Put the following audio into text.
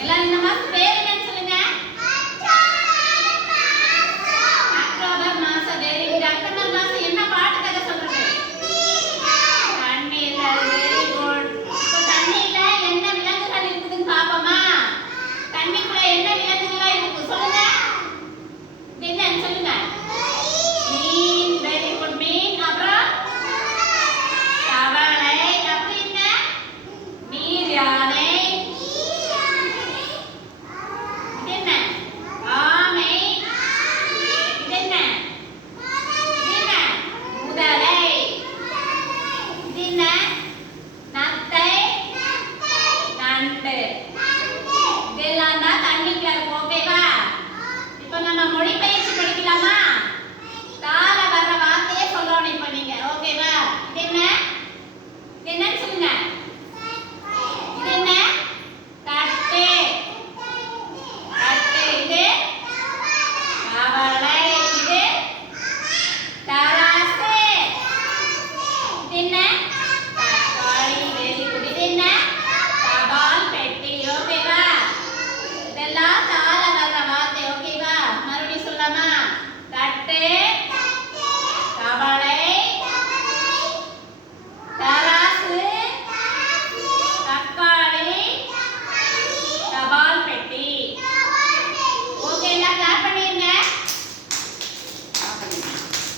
எல்லாம் இந்த மாசம் பேர் என்னன்னு சொல்லுங்க. அக்டோபர் மாசம். Very good. அக்டோபர் மாசம் என்ன பாட்டு கதை சொல்றது? தண்ணீர். Very good. இப்போ தண்ணியில என்ன விலங்குகள் இருக்குதுன்னு பாப்போமா? தண்ணிக்குள்ள என்ன விலங்குகள் இருக்கு சொல்லுங்க. இது என்னன்னு சொல்லுங்க. மீன். Very good. மீன். அப்புறம் தவளை. அப்புறம் என்ன? நீர் யானை. இது என்ன? ஆமை. இது என்ன? இது என்ன? முதலை. இது என்ன? நத்தை. நண்டு. இதெல்லாம் தான் தண்ணிக்குள்ள இருக்கும். ஓகேவா? இப்போ நம்ம மொழி பயிற்சி படிக்கலாமா?